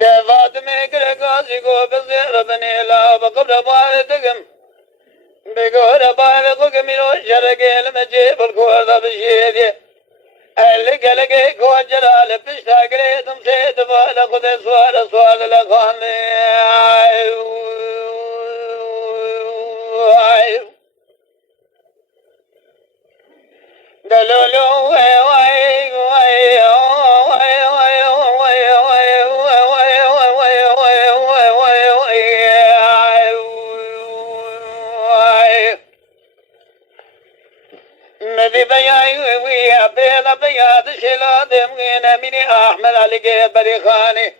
دفات ميكر قاسي قو بزير بني لا بقبر بارتكم بقور بارتكم يلو شرقي المجيب الكورة بشيدي اللي قلقي قوة جلال بشتاق ليتم سيد فالا خذ سوال لخاني دلولو مذي بياي ويا بيلا بياد شلا دمغين مني أحمد علي بريخاني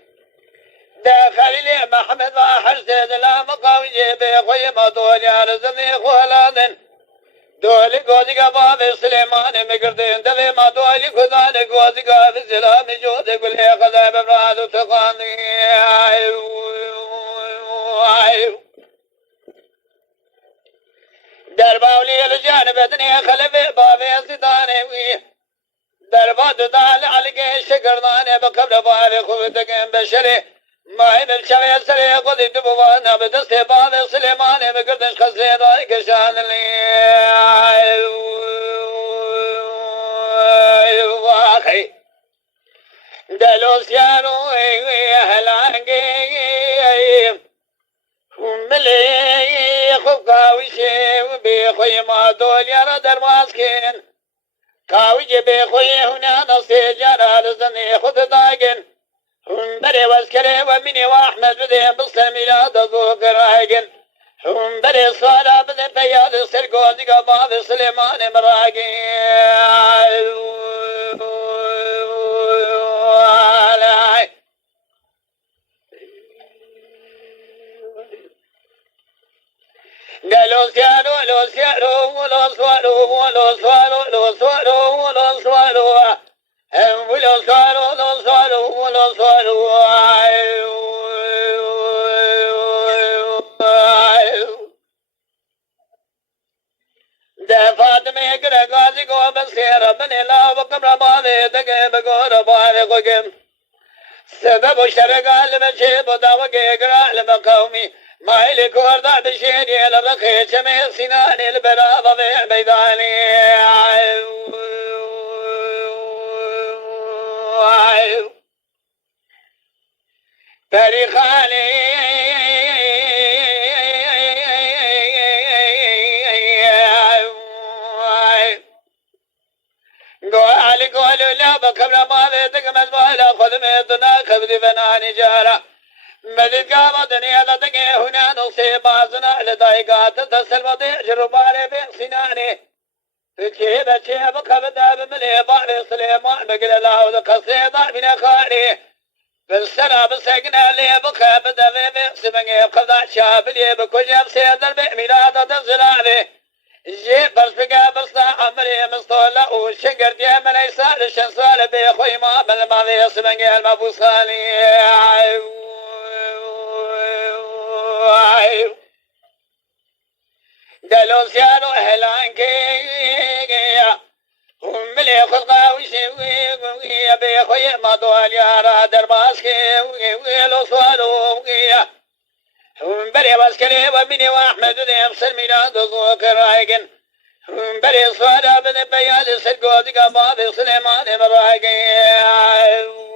داخل لي محمد حسد لا مقاوي جيبي خوي ما دولي على زمي خولادن دولي قوزي قباب سليمان مقردين دلي ما دولي خذاني قوزي قاب السلام جودي قل يا خذاب براد تقاني درباولي الجانب ادني خلف بابي سداني وي دربا دال على شكرداني بقبل بابي خوتك بشري ما هن الشوي سري قضي دبوانا بدست بابي سليمان بقردش خسري رايك شان لي واخي دلوس يارو هلانجي ملي خفقاوشي وبيخوي ما دول يرى درماسكين كاوجي بيخوي هنا نصي جرى لزني خذ داقن بري واسكري ومني واحمد بذي بالسميلاد ذوق راقن بري صالة بذي بيال سرقوزي قباب سليمان مراقن Los cianos, los cianos, los suaros, los suaros, los suaros, los suaros, los suaros, los suaros, los suaros. دفعت ميكر قاسي قوم السيرة من الله وقبر بابي تقيم قول بابي قيم سبب الشرق المشيب وداوكي قرأ لمقومي ما إلي كوردا بشيني لرخي شمي سناني البرابة في بيداني تاريخاني قولوا لا بكبر ما بيتك مزبولا خذ ميتنا خبذي فناني جارة مدد قامتني على دقي هنا نصيب عزنا لدايقات تسلم ضيع جرباري بسناني تجيب تجيب خبدا بملي باري سليمان بقل الله وذقصيدا من خالي بالسنة بسقنا لي بخبدا بسمني بخبدا شاب لي بكل يوم سيدر بميلاد تزلالي جيب بس بقى بس عمري مصطولة وشقر دي من يسال الشنسال بيخوي ما بل ما بيسمني المبوصالي دلوس يالو هلانكي هم اللي خلقا وشي بيخوي ما دول يارا درباسكي ويلو صوالو هم بري باسكري ومني واحمد ذيب سلمينا دزوك رايقن هم بري صوالا بذي بيالي سرقودي قبابي سليمان مرايقن